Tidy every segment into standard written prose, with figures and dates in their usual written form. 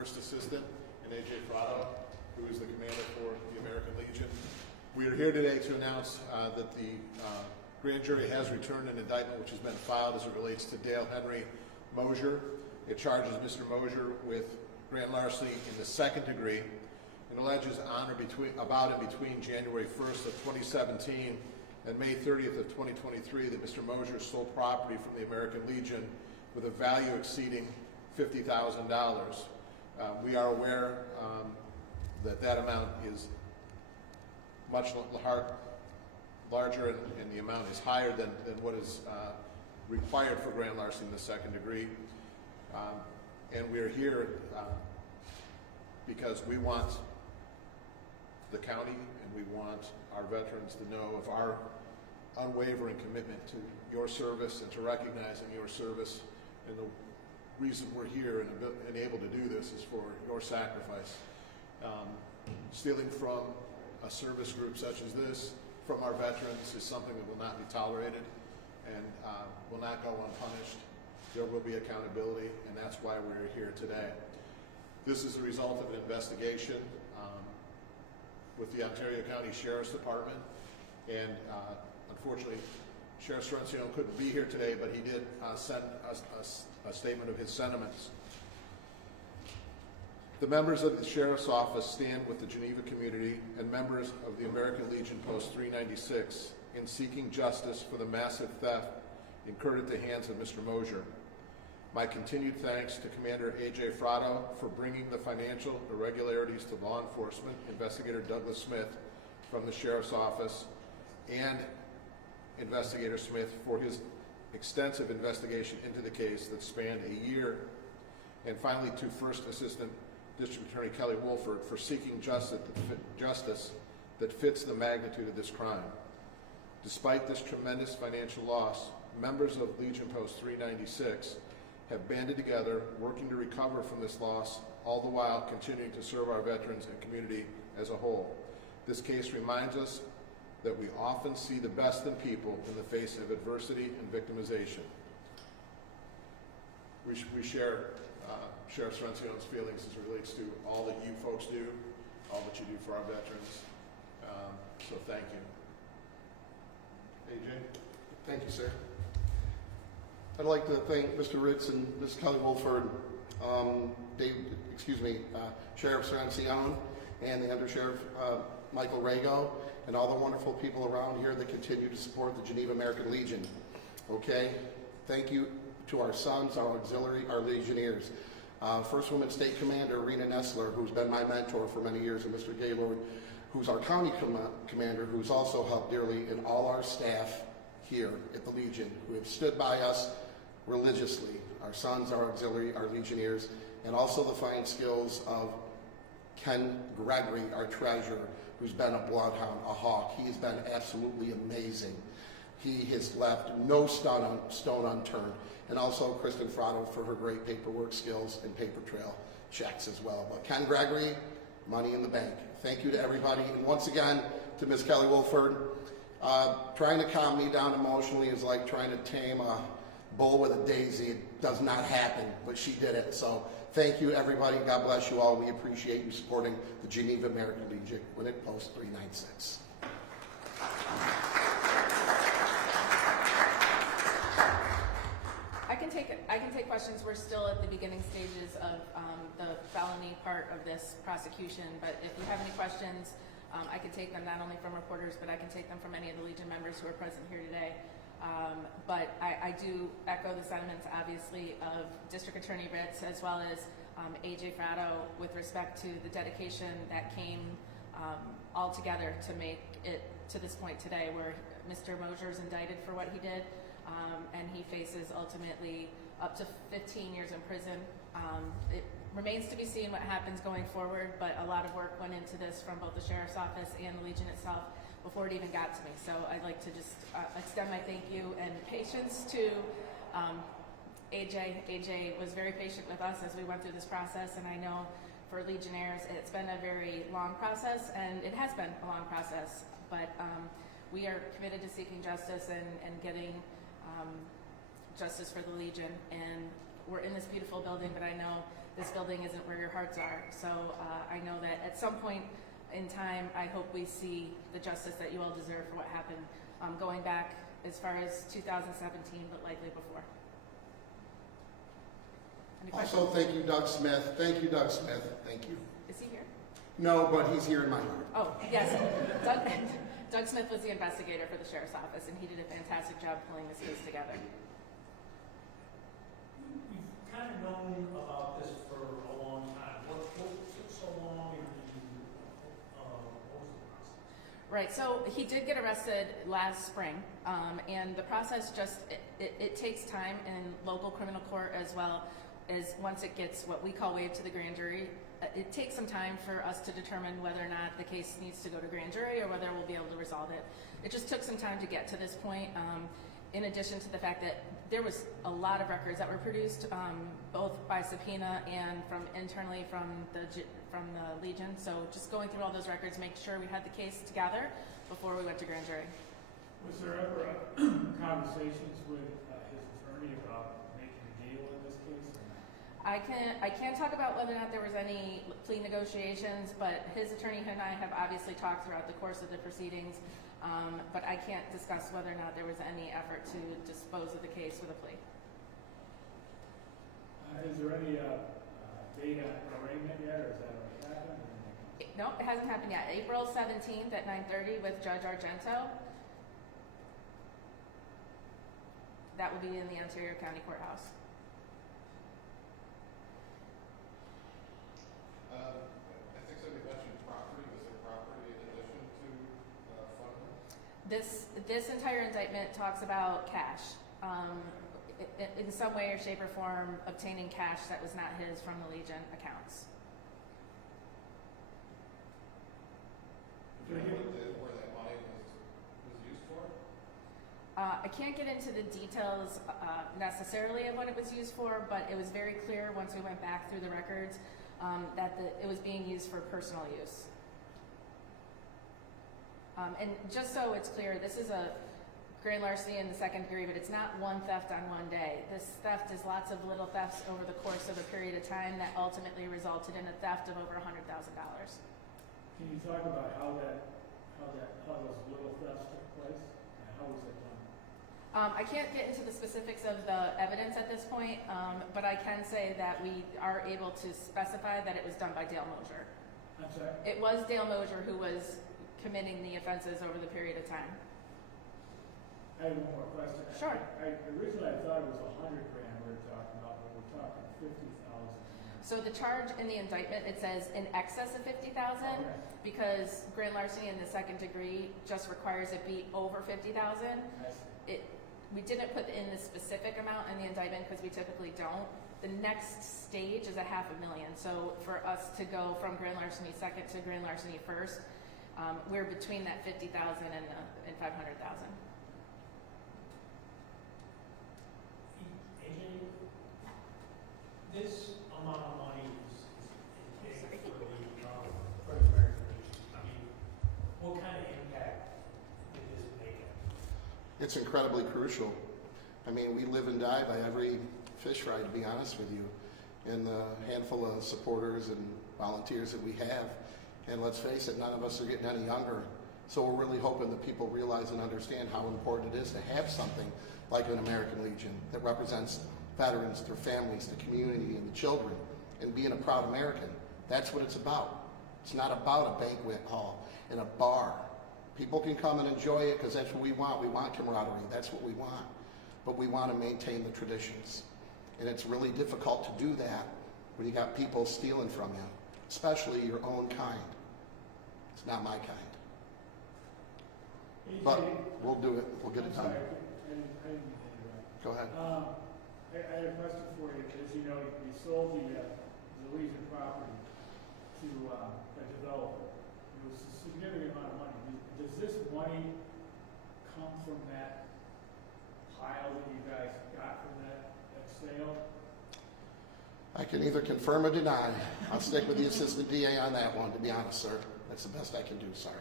First Assistant, and A.J. Frado, who is the commander for the American Legion. We are here today to announce that the grand jury has returned an indictment which has been filed as it relates to Dale Henry Mosier. It charges Mr. Mosier with grand larceny in the second degree and alleges on or between January 1st of 2017 and May 30th of 2023 that Mr. Mosier stole property from the American Legion with a value exceeding $50,000. We are aware that that amount is much larger and the amount is higher than what is required for grand larceny in the second degree. And we are here because we want the county and we want our veterans to know of our unwavering commitment to your service and to recognizing your service. And the reason we're here and able to do this is for your sacrifice. Stealing from a service group such as this, from our veterans, is something that will not be tolerated and will not go unpunished. There will be accountability, and that's why we're here today. This is the result of an investigation with the Ontario County Sheriff's Department, and unfortunately, Sheriff Sorrentino couldn't be here today, but he did send us a statement of his sentiments. The members of the Sheriff's Office stand with the Geneva community and members of the American Legion Post 396 in seeking justice for the massive theft incurred at the hands of Mr. Mosier. My continued thanks to Commander A.J. Frado for bringing the financial irregularities to law enforcement, Investigator Douglas Smith from the Sheriff's Office, and Investigator Smith for his extensive investigation into the case that spanned a year, and finally to First Assistant District Attorney Kelly Wolford for seeking justice that fits the magnitude of this crime. Despite this tremendous financial loss, members of Legion Post 396 have banded together, working to recover from this loss, all the while continuing to serve our veterans and community as a whole. This case reminds us that we often see the best in people in the face of adversity and victimization. We share Sheriff Sorrentino's feelings as it relates to all that you folks do, all that you do for our veterans. So thank you. AJ? Thank you, sir. I'd like to thank Mr. Ritz and Ms. Kelly Wolford, Sheriff Sorrentino, and the Under Sheriff Michael Rago, and all the wonderful people around here that continue to support the Geneva American Legion. Okay? Thank you to our sons, our auxiliary, our Legionnaires. First Woman State Commander Rena Nessler, who's been my mentor for many years, and Mr. Gaylord, who's our county commander, who's also helped dearly, and all our staff here at the Legion, who have stood by us religiously. Our sons, our auxiliary, our Legionnaires, and also the fine skills of Ken Gregory, our treasurer, who's been a bloodhound, a hawk. He has been absolutely amazing. He has left no stone unturned. And also Kristen Frado for her great paperwork skills and paper trail checks as well. But Ken Gregory, money in the bank. Thank you to everybody. And once again, to Ms. Kelly Wolford, trying to calm me down emotionally is like trying to tame a bull with a daisy. It does not happen, but she did it. So thank you, everybody. God bless you all. We appreciate you supporting the Geneva American Legion when it Post 396. I can take questions. We're still at the beginning stages of the felony part of this prosecution, but if you have any questions, I can take them not only from reporters, but I can take them from any of the Legion members who are present here today. But I do echo the sentiments, obviously, of District Attorney Ritz as well as A.J. Frado with respect to the dedication that came all together to make it to this point today where Mr. Mosier is indicted for what he did, and he faces ultimately up to 15 years in prison. It remains to be seen what happens going forward, but a lot of work went into this from both the Sheriff's Office and the Legion itself before it even got to me. So I'd like to just extend my thank you and patience to AJ. AJ was very patient with us as we went through this process, and I know for Legionnaires it's been a very long process, and it has been a long process, but we are committed to seeking justice and getting justice for the Legion, and we're in this beautiful building, but I know this building isn't where your hearts are. So I know that at some point in time, I hope we see the justice that you all deserve for what happened, going back as far as 2017, but likely before. Any questions? Also, thank you, Doug Smith. Thank you, Doug Smith. Thank you. Is he here? No, but he's here in my heart. Oh, yes. Doug Smith was the investigator for the sheriff's office, and he did a fantastic job pulling this case together. We've kind of known about this for a long time. What took so long? What was the process? Right, so he did get arrested last spring, and the process just, it takes time in local criminal court as well as once it gets what we call waived to the grand jury. It takes some time for us to determine whether or not the case needs to go to grand jury or whether we'll be able to resolve it. It just took some time to get to this point, in addition to the fact that there was a lot of records that were produced, both by subpoena and from internally from the Legion. So just going through all those records, make sure we had the case together before we went to grand jury. Was there ever conversations with his attorney about making a deal in this case? Or not? I can't talk about whether or not there was any plea negotiations, but his attorney and I have obviously talked throughout the course of the proceedings. But I can't discuss whether or not there was any effort to dispose of the case with a plea. Is there any date on arraignment yet, or has that already happened? No, it hasn't happened yet. April 17th at 9:30 with Judge Argento. That will be in the Ontario County Courthouse. I think somebody mentioned property. Was there property in addition to funding? This entire indictment talks about cash. In some way or shape or form, obtaining cash that was not his from the Legion accounts. Do you know where that money was used for? I can't get into the details necessarily of what it was used for, but it was very clear once we went back through the records that it was being used for personal use. And just so it's clear, this is a grand larceny in the second degree, but it's not one theft on one day. This theft is lots of little thefts over the course of a period of time that ultimately resulted in a theft of over $100,000. Can you talk about how those little thefts took place and how was it done? I can't get into the specifics of the evidence at this point, but I can say that we are able to specify that it was done by Dale Mosier. I'm sorry? It was Dale Mosier who was committing the offenses over the period of time. I have one more question. Sure. Originally I thought it was $100,000 we were talking about, but we're talking $50,000. So the charge in the indictment, it says in excess of $50,000 Okay. because grand larceny in the second degree just requires it be over $50,000. I see. We didn't put in the specific amount in the indictment because we typically don't. The next stage is $500,000. So for us to go from grand larceny second to grand larceny first, we're between that $50,000 and $500,000. AJ, this amount of money is big for the American Legion. I mean, what kind of impact did this make? It's incredibly crucial. I mean, we live and die by every fish fry, to be honest with you, and the handful of supporters and volunteers that we have. And let's face it, none of us are getting any younger. So we're really hoping that people realize and understand how important it is to have something like an American Legion that represents veterans, their families, the community, and the children, and being a proud American. That's what it's about. It's not about a banquet hall and a bar. People can come and enjoy it because that's what we want. We want camaraderie. That's what we want. But we want to maintain the traditions. And it's really difficult to do that when you got people stealing from you, especially your own kind. It's not my kind. But we'll do it. We'll get it done. I didn't mean to interrupt. Go ahead. I had a question for you. As you know, you sold the Legion property to a developer. It was a significant amount of money. Does this money come from that pile that you guys got from that sale? I can either confirm or deny. I'll stick with the assistant DA on that one, to be honest, sir. That's the best I can do. Sorry.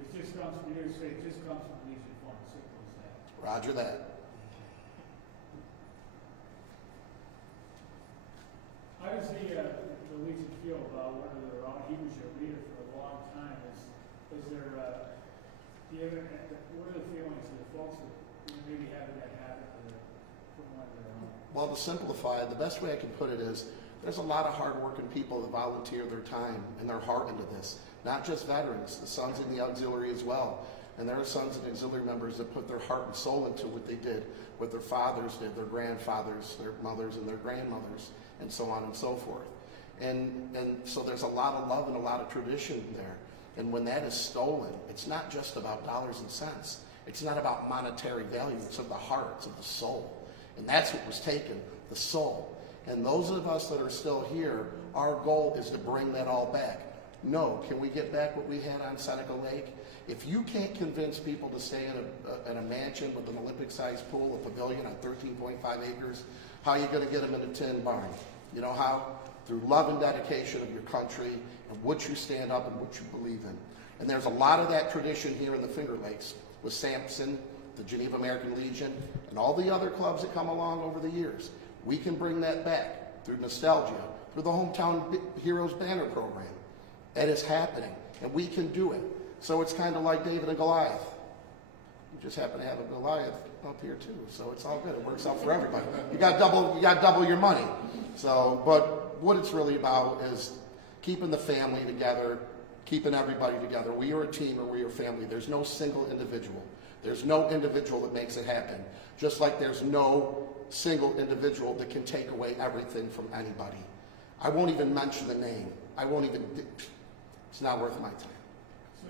It just comes from, you say it just comes from Legion Fund, simple as that. Roger that. How does the Legion feel about one of their own? He was your leader for a long time. Is there, do you ever, what are the feelings of the folks that maybe having that happen from one of their own? Well, to simplify, the best way I can put it is there's a lot of hardworking people that volunteer their time and their heart into this. Not just veterans, the sons in the auxiliary as well. And there are sons and auxiliary members that put their heart and soul into what they did, what their fathers did, their grandfathers, their mothers, and their grandmothers, and so on and so forth. And so there's a lot of love and a lot of tradition there. And when that is stolen, it's not just about dollars and cents. It's not about monetary value. It's of the heart, it's of the soul. And that's what was taken, the soul. And those of us that are still here, our goal is to bring that all back. No, can we get back what we had on Seneca Lake? If you can't convince people to stay in a mansion with an Olympic-sized pool, a pavilion on 13.5 acres, how are you going to get them in a tin barn? You know how? Through love and dedication of your country and what you stand up and what you believe in. And there's a lot of that tradition here in the Finger Lakes with Sampson, the Geneva American Legion, and all the other clubs that come along over the years. We can bring that back through nostalgia, through the Hometown Heroes Banner Program. That is happening, and we can do it. So it's kind of like David and Goliath. We just happen to have a Goliath up here too, so it's all good. It works out for everybody. You got double your money. So, but what it's really about is keeping the family together, keeping everybody together. We are a team or we are a family. There's no single individual. There's no individual that makes it happen. Just like there's no single individual that can take away everything from anybody. I won't even mention the name. I won't even, it's not worth my time. So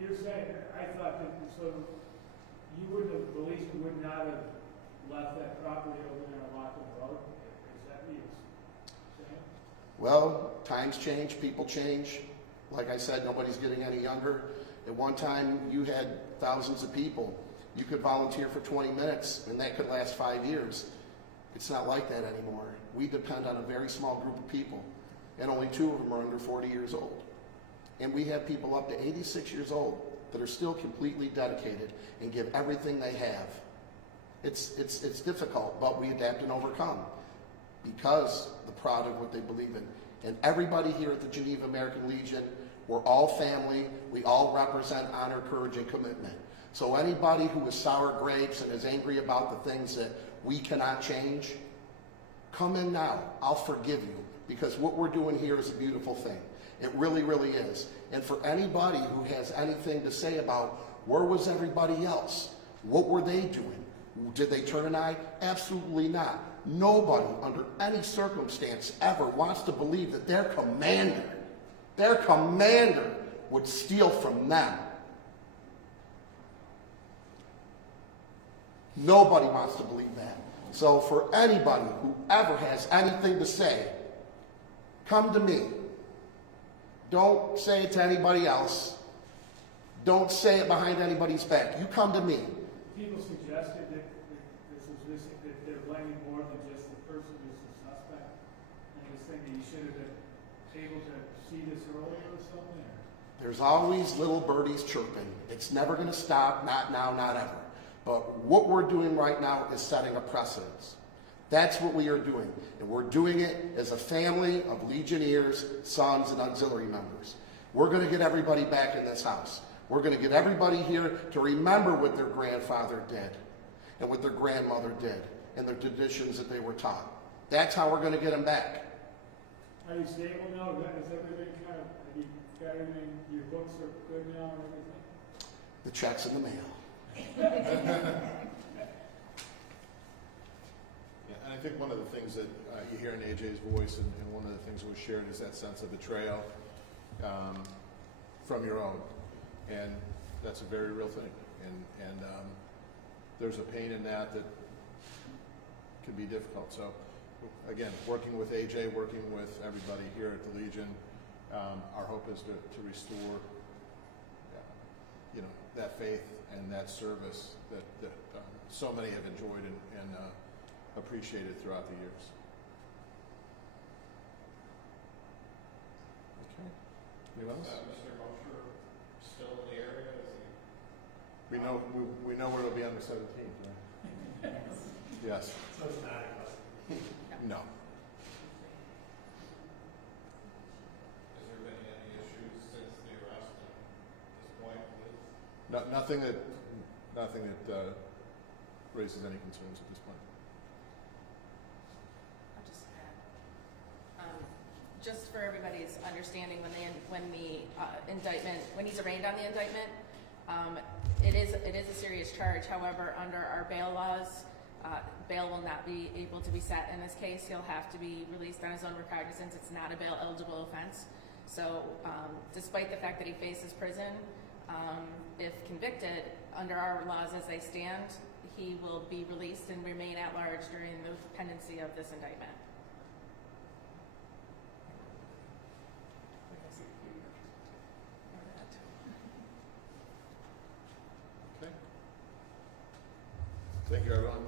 you're saying, I thought that, so you wouldn't have, the Legion would not have left that property over there on Lockwood Road? Is that what you're saying? Well, times change, people change. Like I said, nobody's getting any younger. At one time, you had thousands of people. You could volunteer for 20 minutes, and that could last 5 years. It's not like that anymore. We depend on a very small group of people, and only 2 of them are under 40 years old. And we have people up to 86 years old that are still completely dedicated and give everything they have. It's difficult, but we adapt and overcome because the proud of what they believe in. And everybody here at the Geneva American Legion, we're all family. We all represent honor, courage, and commitment. So anybody who is sour grapes and is angry about the things that we cannot change, come in now. I'll forgive you because what we're doing here is a beautiful thing. It really, really is. And for anybody who has anything to say about where was everybody else? What were they doing? Did they turn an eye? Absolutely not. Nobody under any circumstance ever wants to believe that their commander would steal from them. Nobody wants to believe that. So for anybody who ever has anything to say, come to me. Don't say it to anybody else. Don't say it behind anybody's back. You come to me. People suggested that that they're blaming more than just the person who's the suspect, and this thing that you should have been able to see this earlier or something. There's always little birdies chirping. It's never going to stop, not now, not ever. But what we're doing right now is setting a precedence. That's what we are doing. And we're doing it as a family of Legionnaires, sons, and auxiliary members. We're going to get everybody back in this house. We're going to get everybody here to remember what their grandfather did and what their grandmother did and the traditions that they were taught. That's how we're going to get them back. Are you stable now? Is everything kind of, have you got everything, your books are good now and everything? The check's in the mail. And I think one of the things that you hear in AJ's voice and one of the things that was shared is that sense of betrayal from your own. And that's a very real thing. And there's a pain in that can be difficult. So again, working with AJ, working with everybody here at the Legion, our hope is to restore that faith and that service that so many have enjoyed and appreciated throughout the years. Okay. Anyone else? Mr. Mosher still in the area? Is he? We know where it'll be on the 17th, right? Yes. So it's not a custom. No. Nothing that raises any concerns at this point. I'll just add, just for everybody's understanding, when the indictment, when he's arraigned on the indictment, it is a serious charge. However, under our bail laws, bail will not be able to be set in this case. He'll have to be released on his own recognizance. It's not a bail eligible offense. So, despite the fact that he faces prison, if convicted, under our laws as they stand, he will be released and remain at large during the pendency of this indictment. Okay. Thank you, everyone.